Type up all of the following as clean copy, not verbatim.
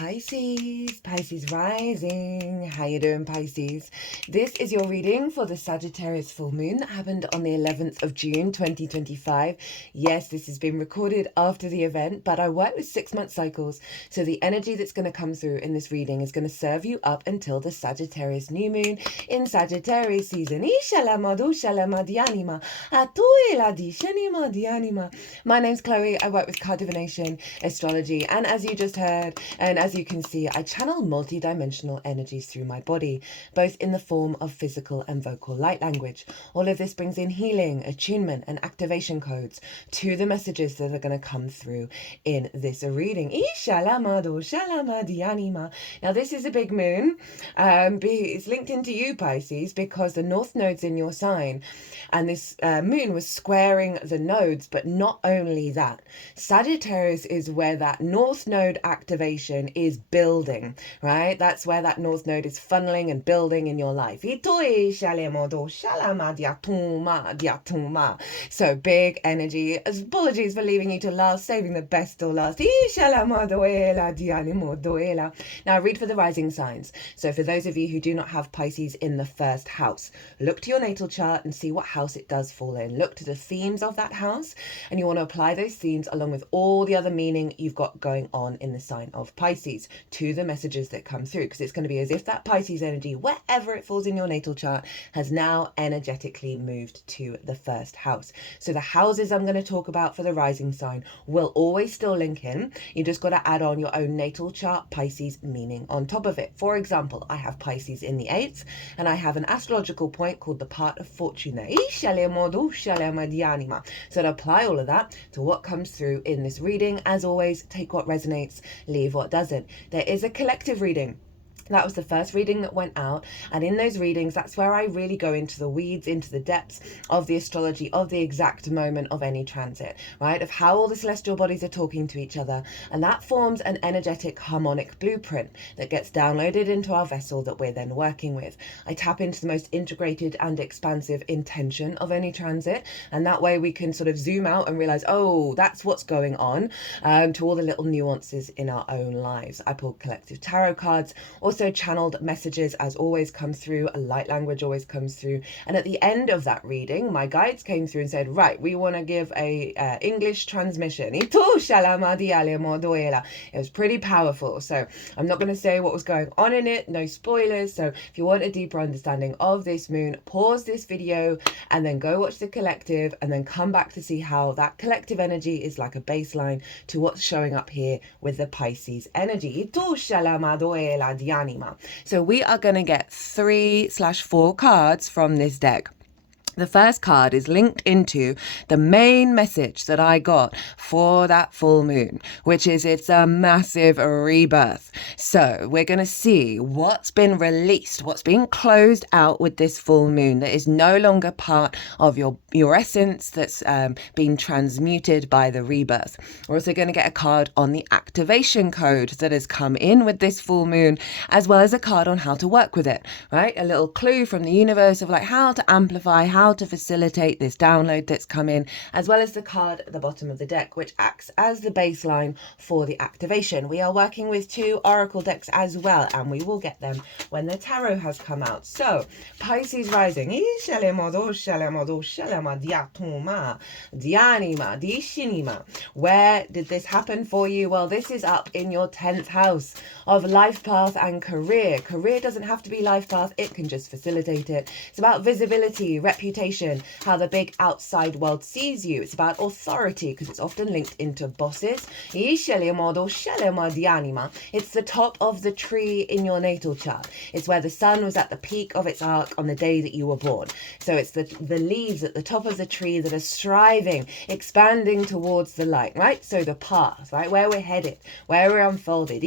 Pisces rising. How you doing, Pisces? This is your reading for the Sagittarius full moon that happened on the 11th of June 2025. Yes, this has been recorded after the event, but I work with 6-month cycles, so the energy that's going to come through in this reading is going to serve you up until the Sagittarius new moon in Sagittarius season. My name's Chloe. I work with card divination, astrology, and as you just heard, and as you can see, I channel multi-dimensional energies through my body, both in the form of physical and vocal light language. All of this brings in healing, attunement, and activation codes to the messages that are going to come through in this reading. Now, this is a big moon. It's linked into you, Pisces, because the North Node's in your sign, and this moon was squaring the nodes. But not only that, Sagittarius is where that North Node activation is building, right? That's where that North Node is funneling and building in your life. So big energy. Apologies for leaving you to last, saving the best till last. Now I read for the rising signs. So for those of you who do not have Pisces in the first house, look to your natal chart and see what house it does fall in. Look to the themes of that house, and you want to apply those themes along with all the other meaning you've got going on in the sign of Pisces to the messages that come through, because it's going to be as if that Pisces energy, wherever it falls in your natal chart, has now energetically moved to the first house. So the houses I'm going to talk about for the rising sign will always still link in. You just got to add on your own natal chart Pisces meaning on top of it. For example, I have Pisces in the 8th, and I have an astrological point called the part of fortune there. So to apply all of that to what comes through in this reading, as always, take what resonates, leave what doesn't. There is a collective reading. That was the first reading that went out, and in those readings, that's where I really go into the weeds, into the depths of the astrology, of the exact moment of any transit, right? Of how all the celestial bodies are talking to each other, and that forms an energetic harmonic blueprint that gets downloaded into our vessel that we're then working with. I tap into the most integrated and expansive intention of any transit, and that way we can sort of zoom out and realize, oh, that's what's going on, to all the little nuances in our own lives. I pulled collective tarot cards, also channeled messages as always come through, a light language always comes through, and at the end of that reading my guides came through and said, right, we want to give a English transmission. It was pretty powerful, so I'm not going to say what was going on in it, no spoilers. So if you want a deeper understanding of this moon, pause this video and then go watch the collective, and then come back to see how that collective energy is like a baseline to what's showing up here with the Pisces energy. So we are going to get 3/4 cards from this deck. The first card is linked into the main message that I got for that full moon, which is it's a massive rebirth. So we're going to see what's been released, what's being closed out with this full moon that is no longer part of your essence, that's been transmuted by the rebirth. We're also going to get a card on the activation code that has come in with this full moon, as well as a card on how to work with it, right? A little clue from the universe of like how to amplify, how to facilitate this download that's come in, as well as the card at the bottom of the deck, which acts as the baseline for the activation. We are working with 2 oracle decks as well, and we will get them when the tarot has come out. So Pisces rising, where did this happen for you? Well, this is up in your 10th house of life path and career. Career doesn't have to be life path, it can just facilitate it. It's about visibility, reputation, how the big outside world sees you. It's about authority, because it's often linked into bosses. It's the top of the tree in your natal chart. It's where the sun was at the peak of its arc on the day that you were born. So it's the leaves at the top of the tree that are striving, expanding towards the light, right? So the path, right? Where we're headed, where we're unfolded. So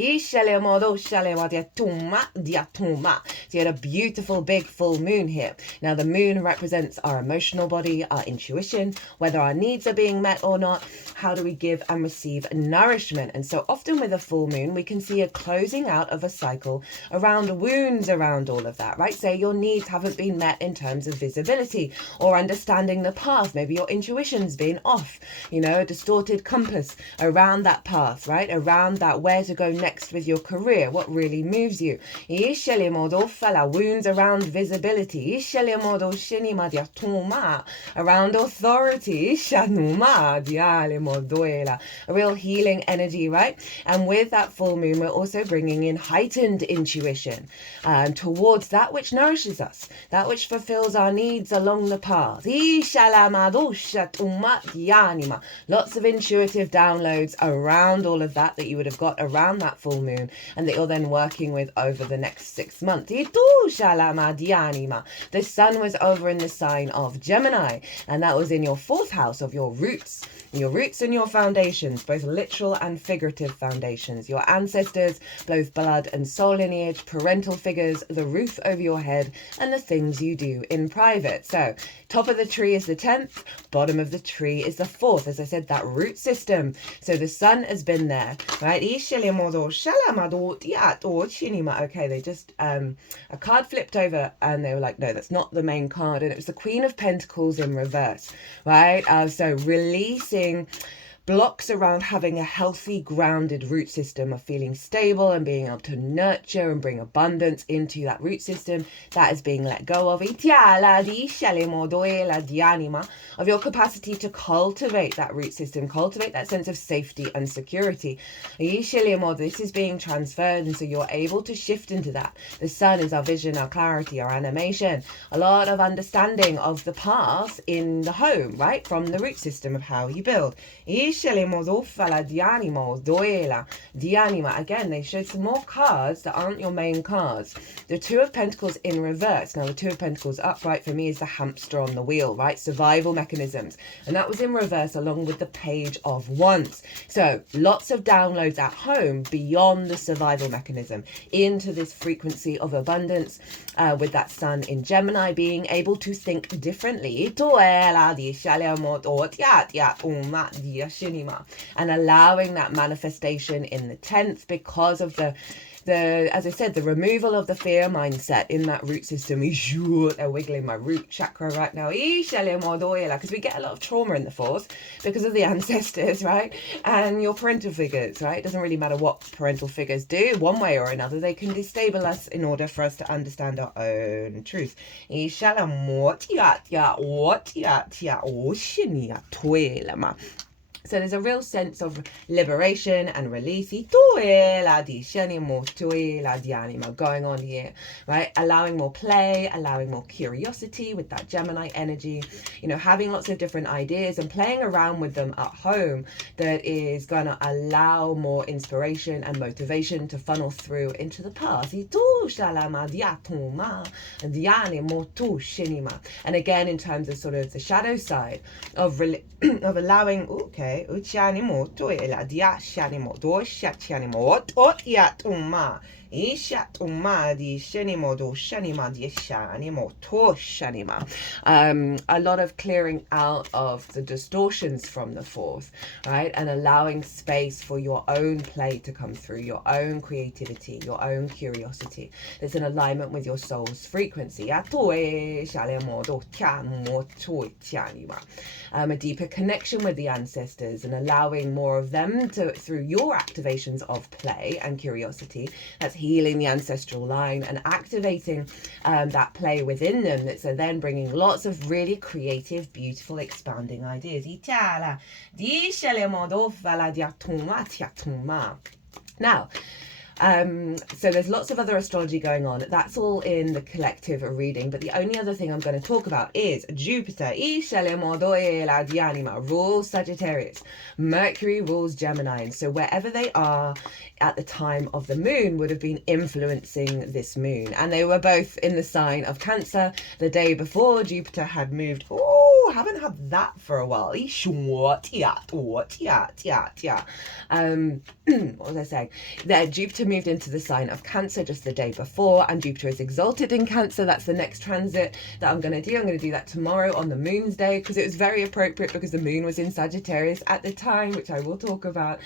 you had a beautiful big full moon here. Now the moon represents balance, our emotional body, our intuition, whether our needs are being met or not. How do we give and receive nourishment? And so often with a full moon, we can see a closing out of a cycle around wounds around all of that, right? Say your needs haven't been met in terms of visibility or understanding the path. Maybe your intuition's been off, you know, a distorted compass around that path, right? Around that, where to go next with your career, what really moves you. Wounds around visibility, around authority, a real healing energy, right? And with that full moon, we're also bringing in heightened intuition towards that which nourishes us, that which fulfills our needs along the path. Lots of intuitive downloads around all of that you would have got around that full moon, and that you're then working with over the next 6 months. The sun was over in the sign of Gemini, and that was in your 4th house of your roots and your foundations, both literal and figurative foundations, your ancestors, both blood and soul lineage, parental figures, the roof over your head, and the things you do in private. So top of the tree is the 10th, bottom of the tree is the 4th. As I said, that root system. So the sun has been there, right? Okay, they just, a card flipped over and they were like, no, that's not the main card. And it was the Queen of Pentacles in reverse, right? So releasing blocks around having a healthy, grounded root system, of feeling stable and being able to nurture and bring abundance into that root system. That is being let go of. Of your capacity to cultivate that root system, cultivate that sense of safety and security. This is being transferred, and so you're able to shift into that. The sun is our vision, our clarity, our animation. A lot of understanding of the path in the home, right? From the root system of how you build. Again, they showed some more cards that aren't your main cards. The 2 of Pentacles in reverse. Now, the 2 of Pentacles upright for me is the hamster on the wheel, right? Survival mechanisms. And that was in reverse along with the Page of Wands. So lots of downloads at home beyond the survival mechanism into this frequency of abundance, with that sun in Gemini, being able to think differently. And allowing that manifestation in the 10th because of the as I said, the removal of the fear mindset in that root system. They're wiggling my root chakra right now. Because we get a lot of trauma in the 4th because of the ancestors, right? And your parental figures, right? It doesn't really matter what parental figures do, one way or another. They can destabilize us in order for us to understand our own truth. So there's a real sense of liberation and release going on here, right? Allowing more play, allowing more curiosity with that Gemini energy, you know, having lots of different ideas and playing around with them at home, that is going to allow more inspiration and motivation to funnel through into the past. And again, in terms of sort of the shadow side of allowing, a lot of clearing out of the distortions from the 4th, right? And allowing space for your own play to come through, your own creativity, your own curiosity. That's in alignment with your soul's frequency. A deeper connection with the ancestors and allowing more of them to, through your activations of play and curiosity, that's healing the ancestral line and activating that play within them, that's then bringing lots of really creative, beautiful, expanding ideas. Now, so there's lots of other astrology going on. That's all in the collective reading, but the only other thing I'm going to talk about is Jupiter rules Sagittarius, Mercury rules Gemini. So wherever they are at the time of the moon would have been influencing this moon, and they were both in the sign of Cancer the day before Jupiter had moved haven't had that for a while. What was I saying? There, Jupiter moved into the sign of Cancer just the day before, and Jupiter is exalted in Cancer. That's the next transit that I'm going to do. I'm going to do that tomorrow on the moon's day, because it was very appropriate because the moon was in Sagittarius at the time, which I will talk about.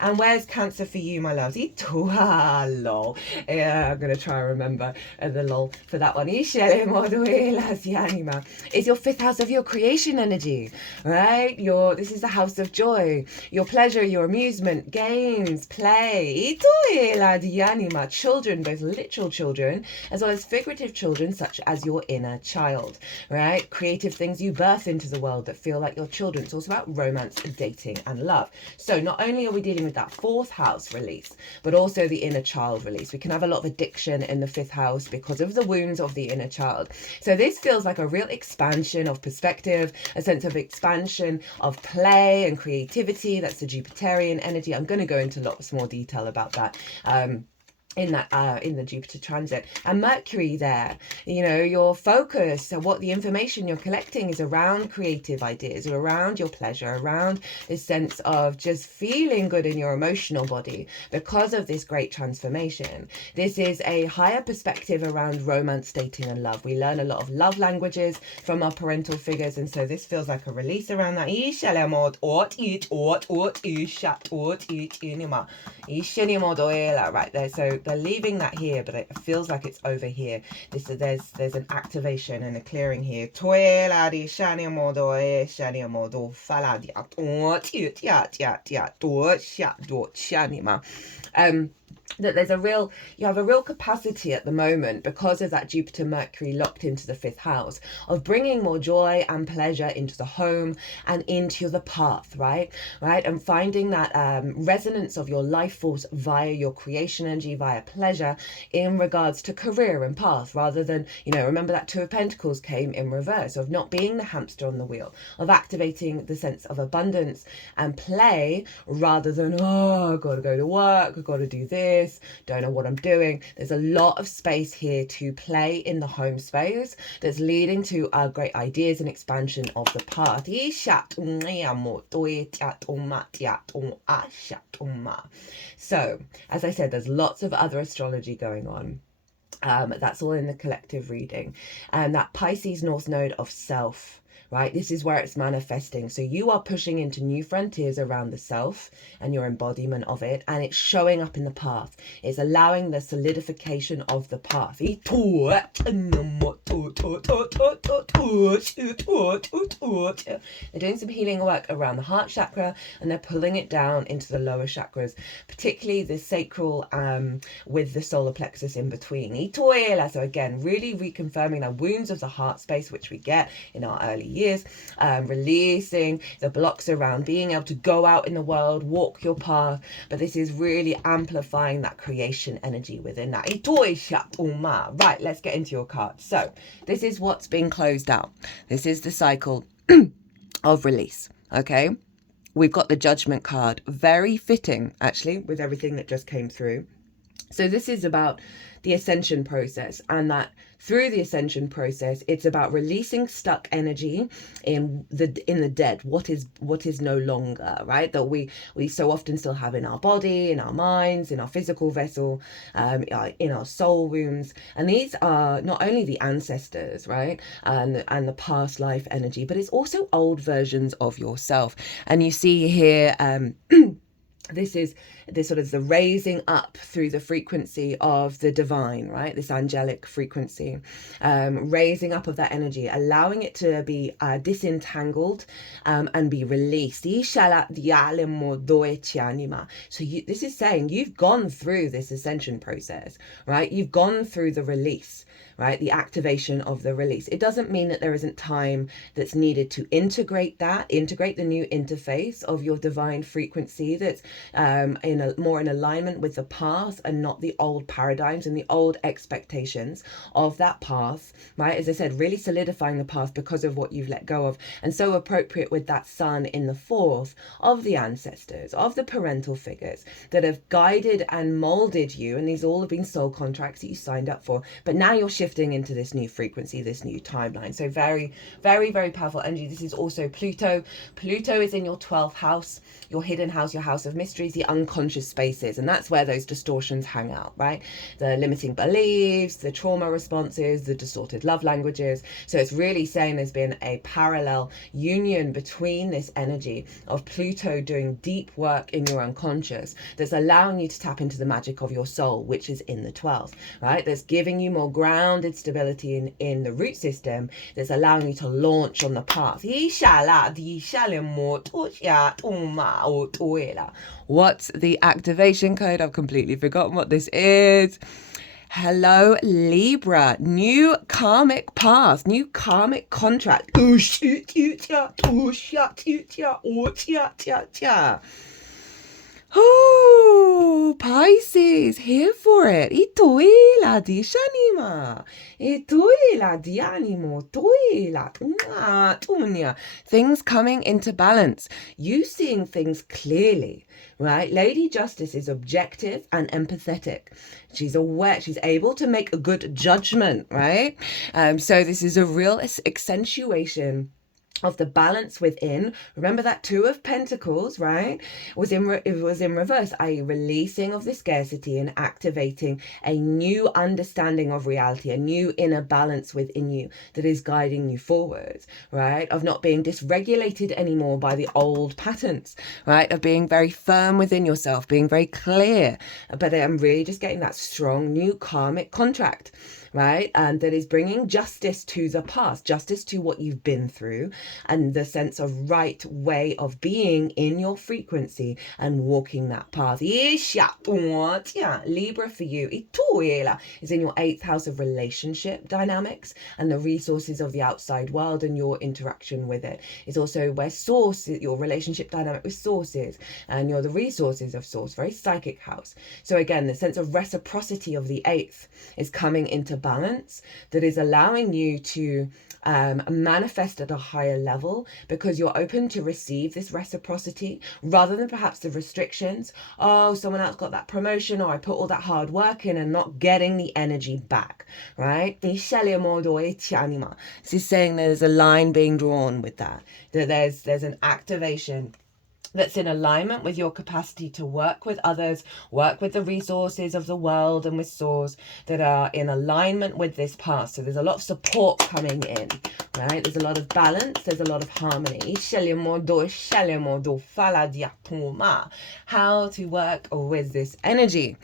And where's Cancer for you, my loves? Lol. Yeah, I'm going to try and remember the lol for that one. It's your fifth house of your creation energy, right? This is the house of joy, your pleasure, your amusement, games, play. Children, both literal children as well as figurative children, such as your inner child, right? Creative things you birth into the world that feel like your children. It's also about romance, dating, and love. So not only are we dealing with that fourth house release, but also the inner child release. We can have a lot of addiction in the fifth house because of the wounds of the inner child. So this feels like a real expansion of perspective, a sense of expansion of play and creativity. That's the Jupiterian energy. I'm going to go into lots more detail about that in the Jupiter transit. And Mercury there, your focus and what the information you're collecting is around creative ideas, or around your pleasure, around this sense of just feeling good in your emotional body because of this great transformation. This is a higher perspective around romance, dating, and love. We learn a lot of love languages from our parental figures, and so this feels like a release around that. Right there. So they're leaving that here, but it feels like it's over here. There's an activation and a clearing here. That you have a real capacity at the moment, because of that Jupiter Mercury locked into the fifth house, of bringing more joy and pleasure into the home and into the path, right? And finding that resonance of your life force via your creation energy, via pleasure in regards to career and path, rather than, remember that Two of Pentacles came in reverse, of not being the hamster on the wheel, of activating the sense of abundance and play, rather than, I've got to go to work, I've got to do this, don't know what I'm doing. There's a lot of space here to play in the home space that's leading to great ideas and expansion of the path. So, as I said, there's lots of other astrology going on. That's all in the collective reading. And that Pisces North Node of self, right? This is where it's manifesting. So you are pushing into new frontiers around the self and your embodiment of it, and it's showing up in the path. It's allowing the solidification of the path. They're doing some healing work around the heart chakra, and they're pulling it down into the lower chakras, particularly the sacral with the solar plexus in between. So again, really reconfirming the wounds of the heart space, which we get in our early years. Releasing the blocks around being able to go out in the world, walk your path, but this is really amplifying that creation energy within that. Right, let's get into your cards. So this is what's being closed out. This is the cycle of release. Okay, we've got the Judgment card, very fitting actually with everything that just came through. So this is about the ascension process, and that through the ascension process, it's about releasing stuck energy in the dead, what is no longer, right? That we so often still have in our body, in our minds, in our physical vessel, in our soul wounds. And these are not only the ancestors, right, and the past life energy, but it's also old versions of yourself. And you see here, this is this sort of the raising up through the frequency of the divine, right? This angelic frequency, raising up of that energy, allowing it to be disentangled and be released. So this is saying you've gone through this ascension process, right? You've gone through the release, right? The activation of the release. It doesn't mean that there isn't time that's needed to integrate the new interface of your divine frequency that's more in alignment with the path and not the old paradigms and the old expectations of that path, right? As I said, really solidifying the path because of what you've let go of. And so appropriate with that sun in the fourth of the ancestors, of the parental figures that have guided and molded you. And these all have been soul contracts that you signed up for. But now you're shifting into this new frequency, this new timeline. So very, very, very powerful energy. This is also Pluto. Pluto is in your 12th house, your hidden house, your house of mysteries, the unconscious spaces. And that's where those distortions hang out, right? The limiting beliefs, the trauma responses, the distorted love languages. So it's really saying there's been a parallel union between this energy of Pluto doing deep work in your unconscious that's allowing you to tap into the magic of your soul, which is in the 12th, right? That's giving you more grounded stability in the root system, that's allowing you to launch on the path. What's the activation code? I've completely forgotten what this is. Hello, Libra. New karmic path, new karmic contract. Oh, Pisces, here for it. Itoila di shanima. Itoila di animo. Toila. Tunya. Things coming into balance. You seeing things clearly, right? Lady Justice is objective and empathetic. She's aware, she's able to make a good judgment, right? So this is a real accentuation of the balance within. Remember that Two of Pentacles, right? It was in reverse, i.e. releasing of the scarcity and activating a new understanding of reality, a new inner balance within you that is guiding you forward, right? Of not being dysregulated anymore by the old patterns, right? Of being very firm within yourself, being very clear. But I'm really just getting that strong new karmic contract, right? And that is bringing justice to the past, justice to what you've been through, and the sense of right way of being in your frequency and walking that path. Libra for you is in your 8th house of relationship dynamics and the resources of the outside world and your interaction with it. It's also where source, your relationship dynamic with sources, and you're the resources of source, very psychic house. So again, the sense of reciprocity of the 8th is coming into balance, that is allowing you to manifest at a higher level because you're open to receive this reciprocity rather than perhaps the restrictions. Oh, someone else got that promotion, or I put all that hard work in and not getting the energy back, right? This is saying there's a line being drawn with that there's an activation that's in alignment with your capacity to work with others, work with the resources of the world and with source that are in alignment with this path. So there's a lot of support coming in, right? There's a lot of balance, there's a lot of harmony. How to work with this energy.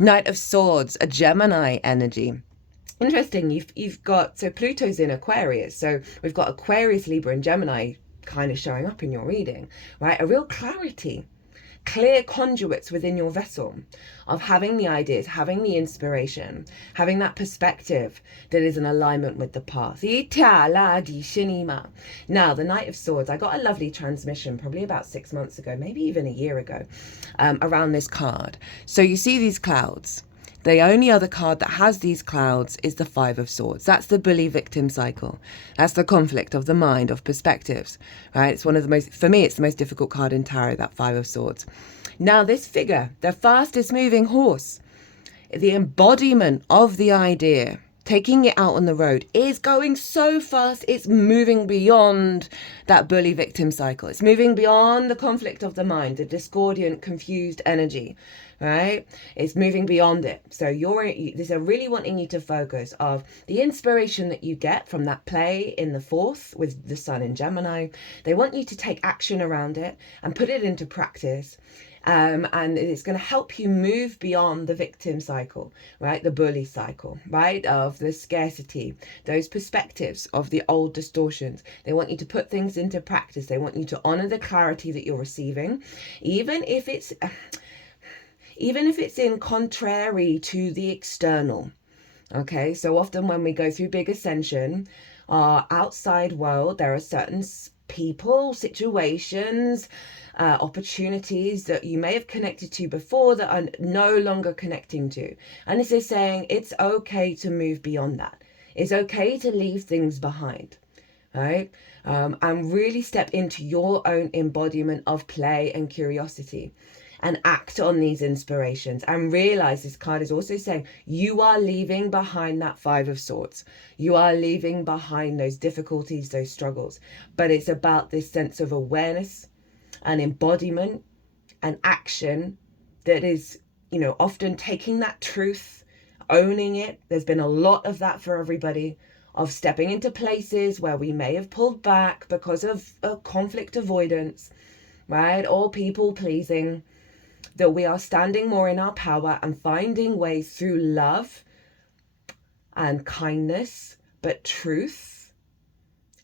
Knight of Swords, a Gemini energy. Interesting, you've got, so Pluto's in Aquarius, so we've got Aquarius, Libra and Gemini kind of showing up in your reading, right? A real clarity, clear conduits within your vessel of having the ideas, having the inspiration, having that perspective that is in alignment with the path. Now, the Knight of Swords, I got a lovely transmission probably about 6 months ago, maybe even a year ago, around this card. So you see these clouds. The only other card that has these clouds is the Five of Swords. That's the bully victim cycle. That's the conflict of the mind, of perspectives, right? It's one of the most, for me, it's the most difficult card in tarot, that Five of Swords. Now this figure, the fastest moving horse, the embodiment of the idea, taking it out on the road, is going so fast, it's moving beyond that bully victim cycle. It's moving beyond the conflict of the mind, the discordant, confused energy, right? It's moving beyond it. So they're really wanting you to focus of the inspiration that you get from that play in the 4th with the sun in Gemini. They want you to take action around it and put it into practice. And it's going to help you move beyond the victim cycle, right? The bully cycle, right? Of the scarcity, those perspectives of the old distortions. They want you to put things into practice. They want you to honor the clarity that you're receiving, even if it's in contrary to the external. Okay, so often when we go through big ascension, our outside world, there are certain people, situations, opportunities that you may have connected to before that are no longer connecting to. And this is saying it's okay to move beyond that. It's okay to leave things behind, right? And really step into your own embodiment of play and curiosity and act on these inspirations, and realize this card is also saying you are leaving behind that Five of Swords. You are leaving behind those difficulties, those struggles. But it's about this sense of awareness and embodiment and action that is, you know, often taking that truth, owning it. There's been a lot of that for everybody, of stepping into places where we may have pulled back because of conflict avoidance, right? Or people pleasing, that we are standing more in our power and finding ways through love and kindness, but truth,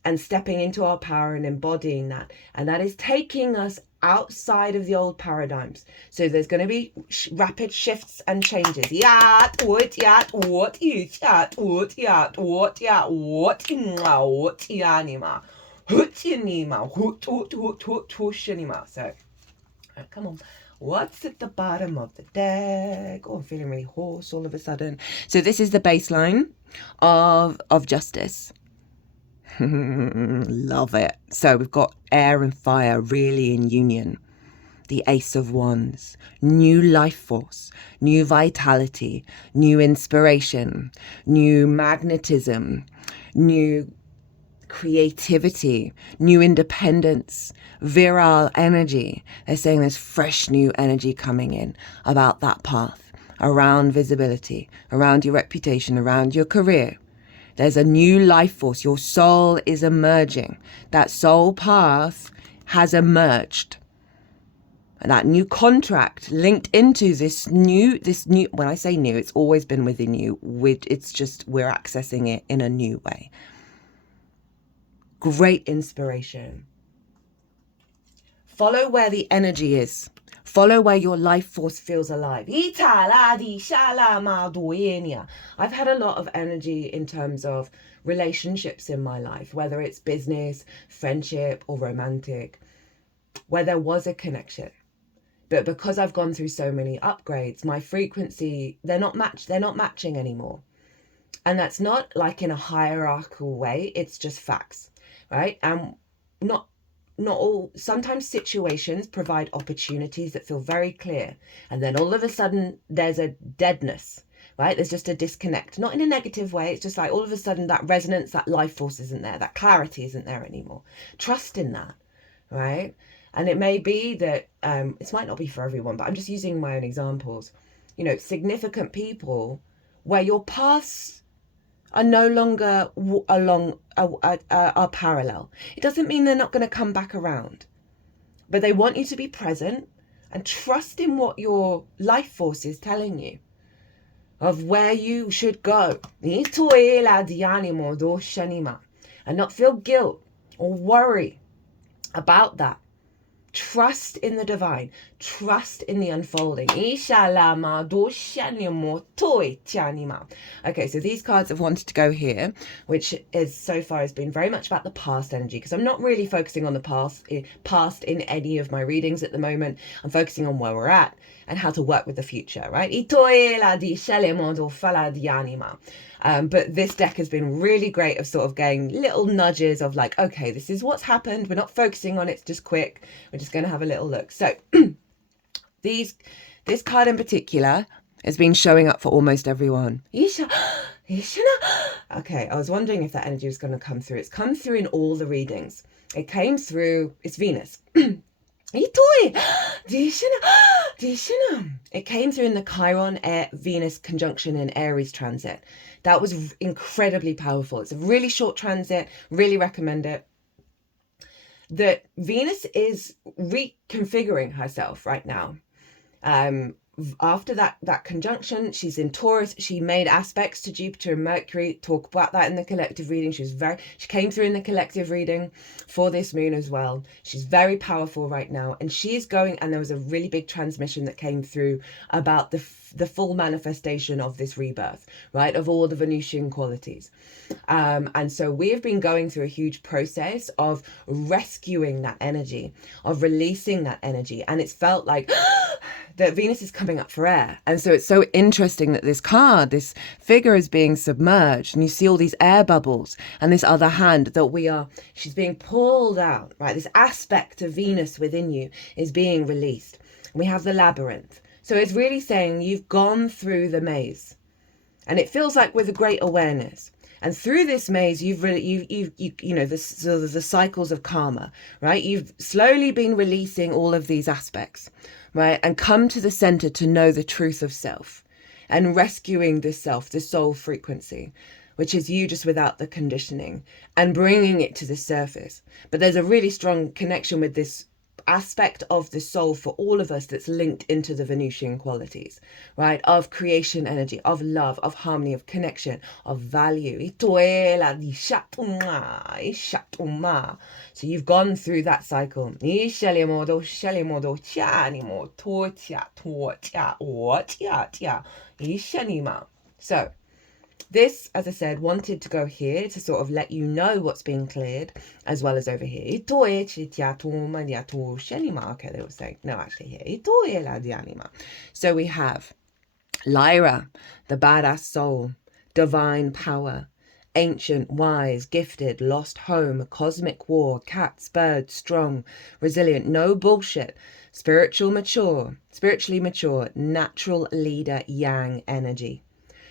and stepping into our power and embodying that. And that is taking us outside of the old paradigms. So there's going to be rapid shifts and changes. So, come on. What's at the bottom of the deck? Oh, I'm feeling really hoarse all of a sudden. So this is the baseline of justice. Love it. So we've got air and fire really in union. The Ace of Wands, new life force, new vitality, new inspiration, new magnetism, new creativity, new independence, virile energy. They're saying there's fresh new energy coming in about that path, around visibility, around your reputation, around your career. There's a new life force. Your soul is emerging. That soul path has emerged. And that new contract linked into this new, when I say new, it's always been within you. It's just we're accessing it in a new way. Great inspiration. Follow where the energy is. Follow where your life force feels alive. I've had a lot of energy in terms of relationships in my life, whether it's business, friendship, or romantic, where there was a connection. But because I've gone through so many upgrades, my frequency, they're not matching anymore. And that's not like in a hierarchical way, it's just facts. Right? And not all, sometimes situations provide opportunities that feel very clear. And then all of a sudden there's a deadness, right? There's just a disconnect, not in a negative way. It's just like all of a sudden that resonance, that life force isn't there. That clarity isn't there anymore. Trust in that, right? And it may be that, it might not be for everyone, but I'm just using my own examples. You know, significant people where your paths are no longer are parallel. It doesn't mean they're not going to come back around, but they want you to be present and trust in what your life force is telling you of where you should go, and not feel guilt or worry about that. Trust in the divine. Trust in the unfolding. Okay, so these cards have wanted to go here, which is so far has been very much about the past energy, because I'm not really focusing on the past in any of my readings at the moment. I'm focusing on where we're at and how to work with the future, right? But this deck has been really great of sort of getting little nudges of like, okay, this is what's happened. We're not focusing on it just quick. We're just going to have a little look. So this card in particular has been showing up for almost everyone. Okay, I was wondering if that energy was going to come through. It's come through in all the readings. It came through, it's Venus. It came through in the Chiron Venus conjunction in Aries transit. That was incredibly powerful. It's a really short transit, really recommend it. That Venus is reconfiguring herself right now. after that conjunction, she's in Taurus. She made aspects to Jupiter and Mercury. Talk about that in the collective reading. She came through in the collective reading for this moon as well. She's very powerful right now, and she's going, and there was a really big transmission that came through about the full manifestation of this rebirth, right, of all the Venusian qualities. And so we have been going through a huge process of rescuing that energy, of releasing that energy, and it's felt like that Venus is coming up for air. And so it's so interesting that this card, this figure, is being submerged, and you see all these air bubbles, and this other hand that she's being pulled out, right? This aspect of Venus within you is being released. We have the labyrinth. So it's really saying you've gone through the maze, and it feels like with a great awareness. And through this maze, you've the cycles of karma, right? You've slowly been releasing all of these aspects, right? And come to the center to know the truth of self, and rescuing the self, the soul frequency, which is you just without the conditioning, and bringing it to the surface. But there's a really strong connection with this aspect of the soul for all of us that's linked into the Venusian qualities, right? Of creation energy, of love, of harmony, of connection, of value. So you've gone through that cycle. So this, as I said, wanted to go here to sort of let you know what's being cleared, as well as over here. Okay, they were saying, no, actually here. So we have Lyra, the badass soul, divine power, ancient, wise, gifted, lost home, cosmic war, cats, birds, strong, resilient, no bullshit, spiritually mature, natural leader, yang energy.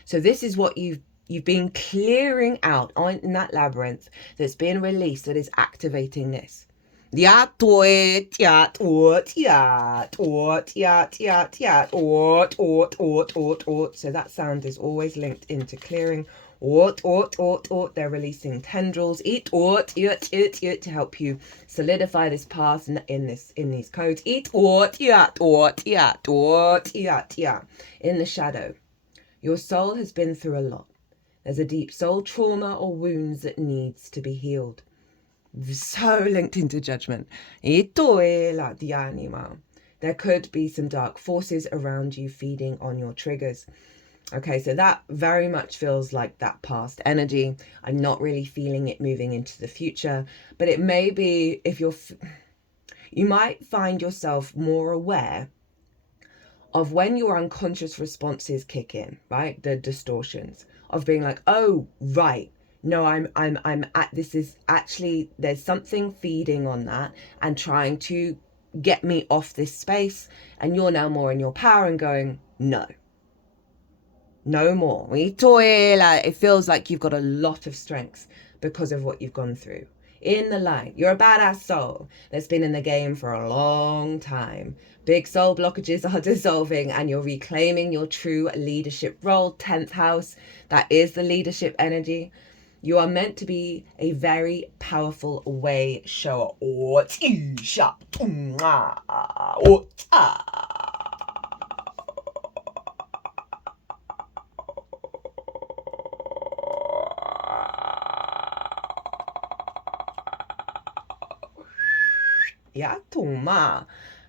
So this is what you've been clearing out in that labyrinth that's been released, that is activating this. So that sound is always linked into clearing. They're releasing tendrils to help you solidify this path in these codes. In the shadow. Your soul has been through a lot. There's a deep soul trauma or wounds that needs to be healed. So linked into judgment. There could be some dark forces around you feeding on your triggers. Okay, so that very much feels like that past energy. I'm not really feeling it moving into the future, but it may be you might find yourself more aware of when your unconscious responses kick in, right? The distortions of being like, oh, right. No, I'm at, this is actually, there's something feeding on that and trying to get me off this space. And you're now more in your power and going, no more. It feels like you've got a lot of strength because of what you've gone through. In the light, you're a badass soul that's been in the game for a long time. Big soul blockages are dissolving and you're reclaiming your true leadership role. 10th house, that is the leadership energy. You are meant to be a very powerful way shower.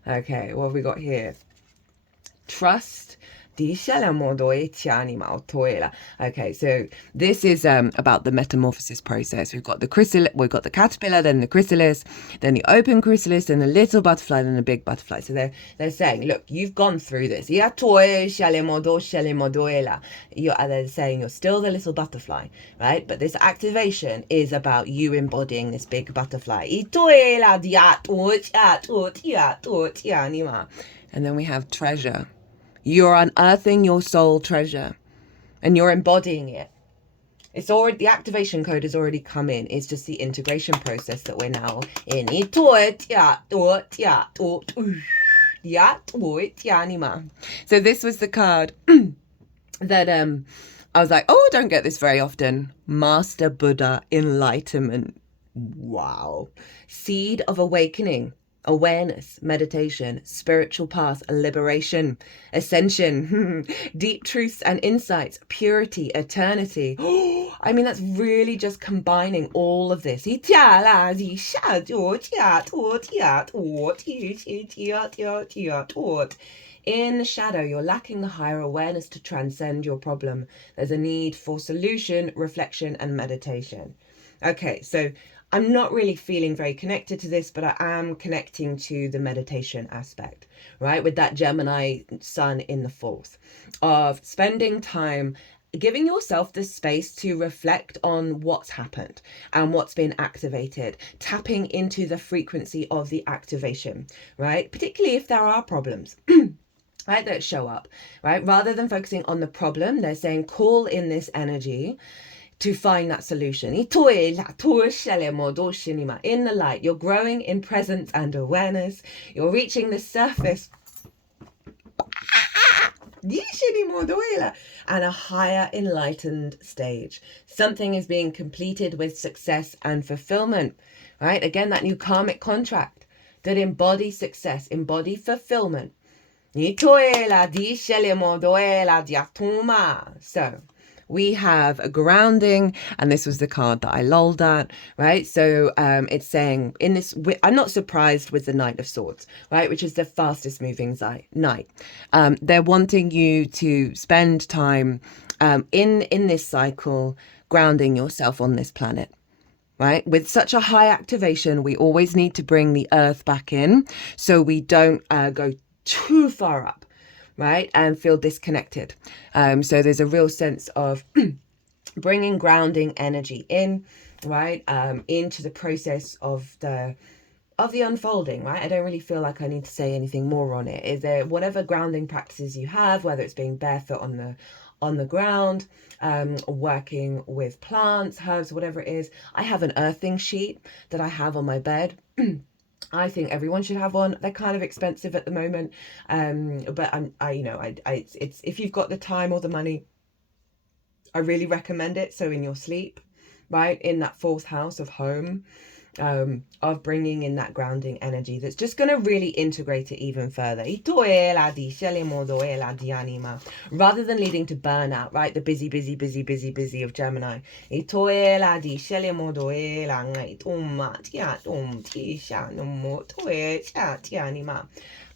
Okay, what have we got here? Trust. Okay, so this is about the metamorphosis process. We've got the caterpillar, then the chrysalis, then the open chrysalis, then the little butterfly, then the big butterfly. So they're saying, look, you've gone through this. They're saying you're still the little butterfly, right? But this activation is about you embodying this big butterfly. And then we have treasure. You're unearthing your soul treasure and you're embodying it. It's already, the activation code has already come in. It's just the integration process that we're now in. So this was the card that I was like, oh, I don't get this very often. Master Buddha Enlightenment. Wow. Seed of awakening. awareness, meditation, spiritual path, liberation, ascension, deep truths and insights, purity, eternity. I mean, that's really just combining all of this. In the shadow, you're lacking the higher awareness to transcend your problem. There's a need for solution, reflection, and meditation. Okay, so I'm not really feeling very connected to this, but I am connecting to the meditation aspect, right? With that Gemini sun in the fourth, of spending time giving yourself the space to reflect on what's happened and what's been activated, tapping into the frequency of the activation, right? Particularly if there are problems. Right, that show up, right? Rather than focusing on the problem, they're saying call in this energy to find that solution. In the light, you're growing in presence and awareness. You're reaching the surface and a higher enlightened stage. Something is being completed with success and fulfillment, right? Again, that new karmic contract that embodies success, embody fulfillment. So we have a grounding, and this was the card that I lolled at, right? So it's saying in this, I'm not surprised with the Knight of Swords, right? Which is the fastest moving knight. They're wanting you to spend time in this cycle, grounding yourself on this planet. Right? With such a high activation, we always need to bring the earth back in so we don't go too far up, right? And feel disconnected. So there's a real sense of bringing grounding energy in, right? Into the process of the unfolding, right? I don't really feel like I need to say anything more on it. Is there whatever grounding practices you have, whether it's being barefoot on the ground, working with plants, herbs, whatever it is. I have an earthing sheet that I have on my bed. I think everyone should have one. They're kind of expensive at the moment, but it's if you've got the time or the money, I really recommend it. So in your sleep, right, in that fourth house of home, of bringing in that grounding energy that's just going to really integrate it even further, rather than leading to burnout, right? The busy of Gemini.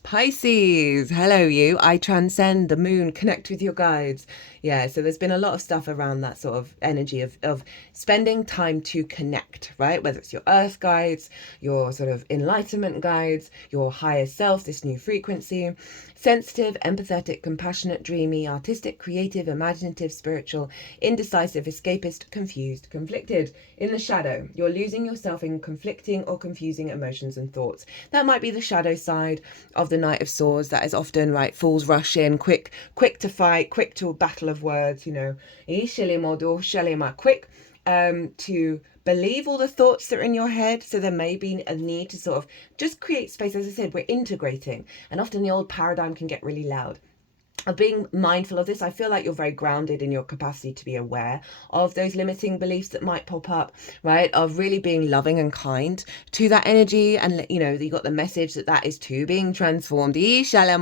Pisces, hello you. I transcend the moon, connect with your guides. Yeah, so there's been a lot of stuff around that sort of energy of spending time to connect, right? Whether it's your earth guides, your sort of enlightenment guides, your higher self, this new frequency. Sensitive, empathetic, compassionate, dreamy, artistic, creative, imaginative, spiritual, indecisive, escapist, confused, conflicted. In the shadow, you're losing yourself in conflicting or confusing emotions and thoughts. That might be the shadow side of the Knight of Swords. That is often, right, fools rush in, quick to fight, quick to a battle of words, you know. Quick to believe all the thoughts that are in your head. So there may be a need to sort of just create space. As I said, we're integrating, and often the old paradigm can get really loud. Of being mindful of this, I feel like you're very grounded in your capacity to be aware of those limiting beliefs that might pop up, right? Of really being loving and kind to that energy. And, you know, you got the message that is too being transformed. Things are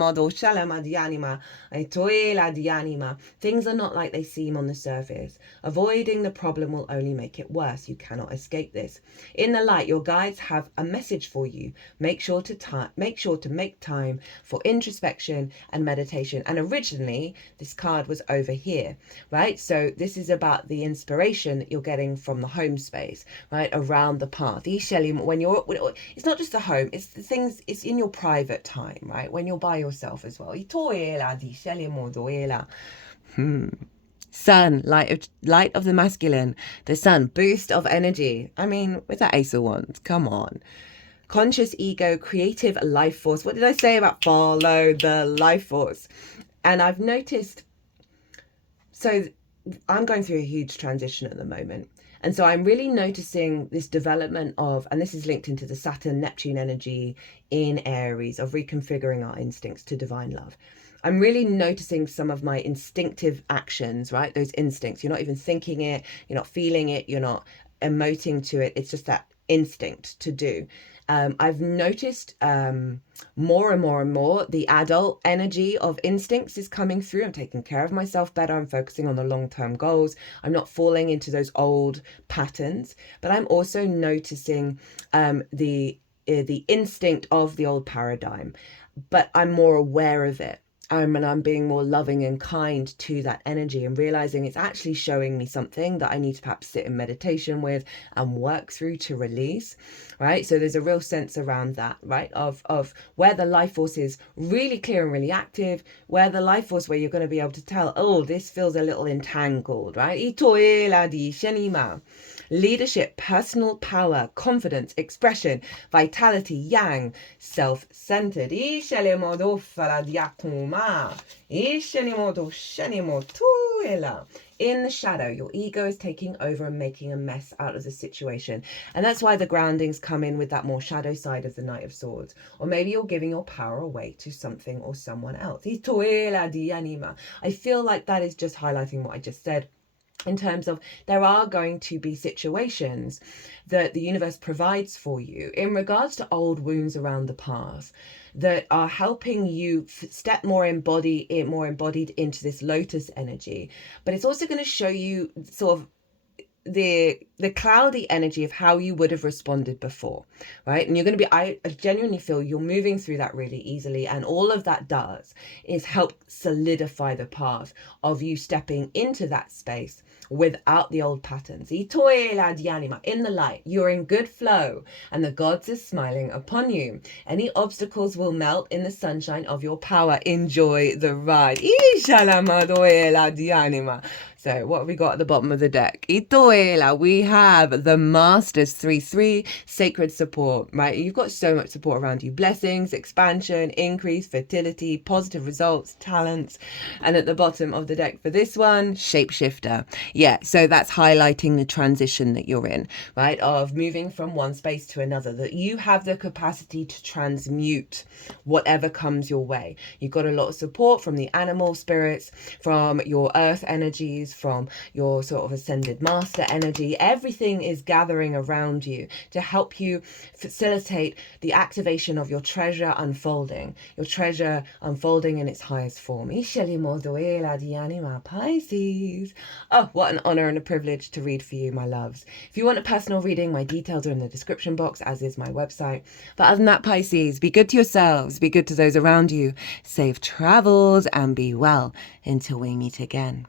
not like they seem on the surface. Avoiding the problem will only make it worse. You cannot escape this. In the light, your guides have a message for you. Make sure to make time for introspection and meditation. And originally this card was over here, right? So this is about the inspiration that you're getting from the home space, right, around the path. When you're, it's not just the home, it's the things, it's in your private time, right, when you're by yourself as well. Sun, light of the masculine. The sun, boost of energy. I mean, with that Ace of Wands, come on. Conscious ego, creative life force. What did I say about follow the life force? And I've noticed, so I'm going through a huge transition at the moment. And so I'm really noticing this development of, and this is linked into the Saturn-Neptune energy in Aries, of reconfiguring our instincts to divine love. I'm really noticing some of my instinctive actions, right? Those instincts. You're not even thinking it, you're not feeling it, you're not emoting to it. It's just that instinct to do. I've noticed more and more and more the adult energy of instincts is coming through. I'm taking care of myself better. I'm focusing on the long-term goals. I'm not falling into those old patterns, but I'm also noticing the instinct of the old paradigm, but I'm more aware of it. And I'm being more loving and kind to that energy and realizing it's actually showing me something that I need to perhaps sit in meditation with and work through to release, right? So there's a real sense around that, right? Of where the life force is really clear and really active, where the life force where you're going to be able to tell, oh, this feels a little entangled, right? Itoe la di shenima. Leadership, personal power, confidence, expression, vitality, yang, self-centered. In the shadow, your ego is taking over and making a mess out of the situation. And that's why the groundings come in with that more shadow side of the Knight of Swords. Or maybe you're giving your power away to something or someone else. I feel like that is just highlighting what I just said, in terms of there are going to be situations that the universe provides for you in regards to old wounds around the past that are helping you step more embodied into this lotus energy. But it's also going to show you sort of the cloudy energy of how you would have responded before, right? And you're going to be, I genuinely feel you're moving through that really easily, and all of that does is help solidify the path of you stepping into that space without the old patterns. In the light, you're in good flow and the gods are smiling upon you. Any obstacles will melt in the sunshine of your power. Enjoy the ride. So what have we got at the bottom of the deck? We have the Masters 3-3, sacred support, right? You've got so much support around you. Blessings, expansion, increase, fertility, positive results, talents. And at the bottom of the deck for this one, Shapeshifter. Yeah, so that's highlighting the transition that you're in, right? Of moving from one space to another, that you have the capacity to transmute whatever comes your way. You've got a lot of support from the animal spirits, from your earth energies, from your sort of ascended master energy. Everything is gathering around you to help you facilitate the activation of your treasure unfolding in its highest form. Pisces. Oh, what an honor and a privilege to read for you, my loves. If you want a personal reading, my details are in the description box, as is my website. But other than that, Pisces, be good to yourselves, be good to those around you, safe travels, and be well until we meet again.